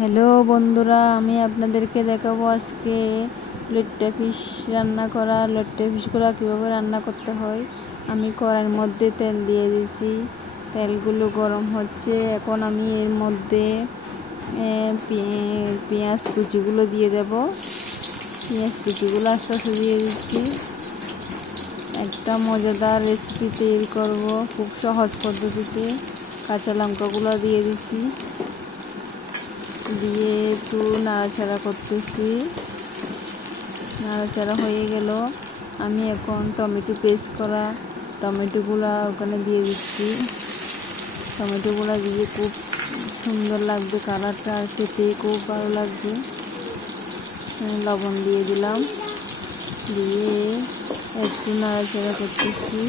Hello বন্ধুরা, আমি আপনাদেরকে দেখাবো আজকে লইট্টা ফিশ রান্না করা। লইট্টা ফিশগুলো কীভাবে রান্না করতে হয়। আমি কড়াইয়ের মধ্যে তেল দিয়ে দিয়েছি, তেলগুলো গরম হচ্ছে। এখন আমি এর মধ্যে পেঁয়াজ কুচিগুলো দিয়ে দেব। পেঁয়াজ কুচিগুলো আস্তে আস্তে দিয়ে দিচ্ছি। একটা মজাদার রেসিপি তৈরি করব খুব সহজ পদ্ধতিতে। কাঁচা লঙ্কাগুলো দিয়ে দিচ্ছি, দিয়ে একটু নাড়াচাড়া করতেছি। নাড়াচাড়া হয়ে গেল, আমি এখন টমেটো পেস্ট করা টমেটোগুলো ওখানে দিয়ে দিচ্ছি। টমেটোগুলো দিয়ে খুব সুন্দর লাগবে, কালারটা খেতে খুব ভালো লাগবে। লবণ দিয়ে দিলাম, দিয়ে একটু নাড়াচাড়া করতেছি।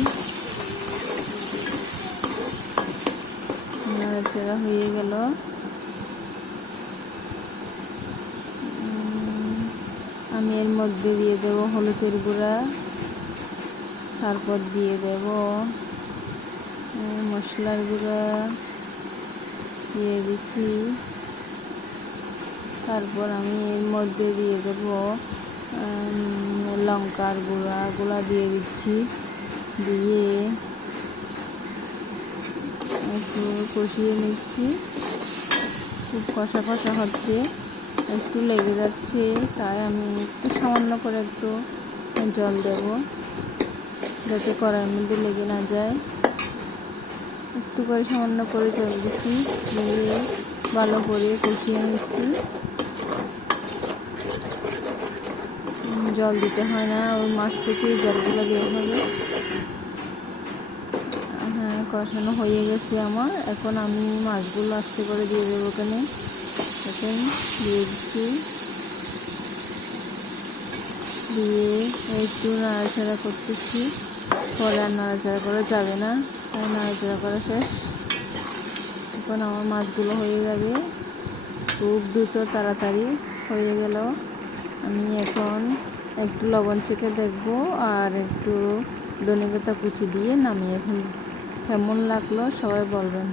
নাড়াচাড়া হয়ে গেল, আমি এর মধ্যে দিয়ে দেব হলুদের গুঁড়া, তারপর দিয়ে দেব মশলার গুঁড়া দিয়ে দিচ্ছি। তারপর আমি এর মধ্যে দিয়ে দেব লঙ্কার গুঁড়া দিয়ে দিচ্ছি। দিয়ে একটু কষিয়ে নিচ্ছি। খুব কষা কষা হচ্ছে, একটু লেগে যাচ্ছে, তাই আমি একটু সামান্য করে একটু জল দেব, যাতে কড়াইয়ের মধ্যে লেগে না যায়। একটু করে সামান্য করে জল দিচ্ছি, দিয়ে ভালো করে কষিয়ে নিচ্ছি। জল দিতে হয় না, ওই মাছ থেকে জলগুলো বের হবে। হ্যাঁ, কষানো হয়ে গেছে আমার। এখন আমি মাছগুলো আস্তে করে দিয়ে দেবো ওখানে। এখন দিয়ে দিচ্ছি, দিয়ে একটু নাড়াচাড়া করতেছি। পরে আর নাড়াচাড়া করা যাবে না, তাই নাড়াচাড়া করা শেষ। এখন আমার মাছগুলো হয়ে যাবে, খুব দ্রুত তাড়াতাড়ি হয়ে গেল। আমি এখন একটু লবণ চেখে দেখবো, আর একটু ধনেপাতা কুচি দিয়ে নামিয়ে ফেলব। কেমন লাগলো সবাই বলবেন।